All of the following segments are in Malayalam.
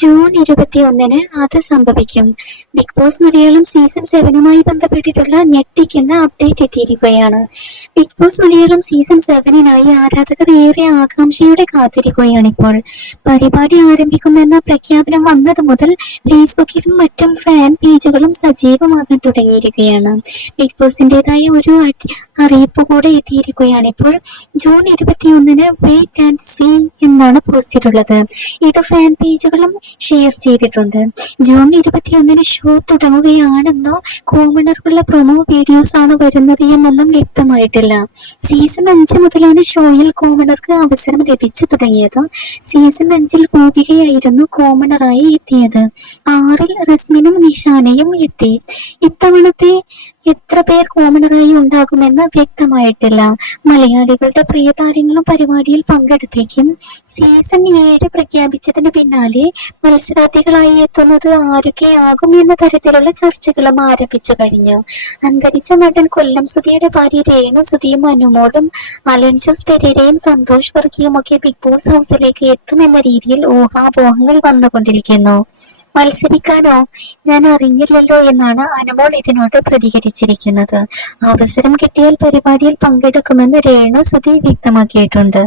ജൂൺ 21-ന് അത് സംഭവിക്കും. ബിഗ് ബോസ് മലയാളം സീസൺ 7-മായി ബന്ധപ്പെട്ടിട്ടുള്ള ഞെട്ടിക്കുന്ന അപ്ഡേറ്റ് എത്തിയിരിക്കുകയാണ്. ബിഗ് ബോസ് മലയാളം സീസൺ 7-നായി ആരാധകർ ഏറെ ആകാംക്ഷയോടെ കാത്തിരിക്കുകയാണിപ്പോൾ. പരിപാടി ആരംഭിക്കുമെന്ന പ്രഖ്യാപനം വന്നത് മുതൽ ഫേസ്ബുക്കിലും മറ്റും ഫാൻ പേജുകളും സജീവമാകാൻ തുടങ്ങിയിരിക്കുകയാണ്. ബിഗ് ബോസിന്റേതായ ഒരു അറിയിപ്പ് കൂടെ എത്തിയിരിക്കുകയാണിപ്പോൾ. ജൂൺ 21-ന് വെയിറ്റ് ആൻഡ് സീ എന്നാണ് പോസ്റ്റിട്ടുള്ളത്. ഇത് ഫാൻ പേജുകളും ഷെയർ ചെയ്തിട്ടുണ്ട്. ജൂൺ 21-ന് ഷോ തുടങ്ങുകയാണെന്നോ കോമണർക്കുള്ള പ്രൊമോ വീഡിയോസ് ആണ് വരുന്നത് എന്നൊന്നും വ്യക്തമായിട്ടില്ല. സീസൺ 5 മുതലാണ് ഷോയിൽ കോമണർക്ക് അവസരം ലഭിച്ചു തുടങ്ങിയത്. സീസൺ 5-ൽ ഗോപികയായിരുന്നു കോമണറായി എത്തിയത്. 6-ൽ റസ്മിനും നിഷാനയും എത്തി. ഇത്തവണത്തെ എത്ര പേർ കോമണറായി ഉണ്ടാകുമെന്ന് വ്യക്തമായിട്ടില്ല. മലയാളികളുടെ പ്രിയ താരങ്ങളും പരിപാടിയിൽ പങ്കെടുത്തേക്കും. സീസൺ 7 പ്രഖ്യാപിച്ചതിന് പിന്നാലെ മത്സരാർത്ഥികളായി എത്തുന്നത് ആരൊക്കെയാകും എന്ന തരത്തിലുള്ള ചർച്ചകളും ആരംഭിച്ചു കഴിഞ്ഞു. അന്തരിച്ച നടൻ കൊല്ലം സുധിയുടെ ഭാര്യ രേണു സുധിയും അനുമോളും അലൻ ജോസ് പെരേരയും സന്തോഷ് വർക്കിയും ഒക്കെ ബിഗ് ബോസ് ഹൗസിലേക്ക് എത്തുമെന്ന രീതിയിൽ ഊഹാപോഹങ്ങൾ വന്നുകൊണ്ടിരിക്കുന്നു. മത്സരിക്കാനോ? ഞാൻ അറിഞ്ഞില്ലല്ലോ എന്നാണ് അനുമോൾ ഇതിനോട് പ്രതികരിച്ചിരിക്കുന്നത്. അവസരം കിട്ടിയാൽ പരിപാടിയിൽ പങ്കെടുക്കുമെന്ന് രേണു സുധി വ്യക്തമാക്കിയിട്ടുണ്ട്.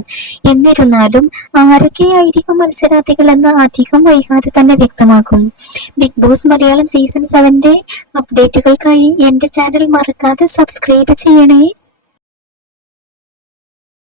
എന്നിരുന്നാലും ആരൊക്കെയായിരിക്കും മത്സരാർത്ഥികളെന്ന് അധികം വൈകാതെ തന്നെ വ്യക്തമാക്കും. ബിഗ് ബോസ് മലയാളം സീസൺ 7-ന്റെ അപ്ഡേറ്റുകൾക്കായി എന്റെ ചാനൽ മറക്കാതെ സബ്സ്ക്രൈബ് ചെയ്യണേ.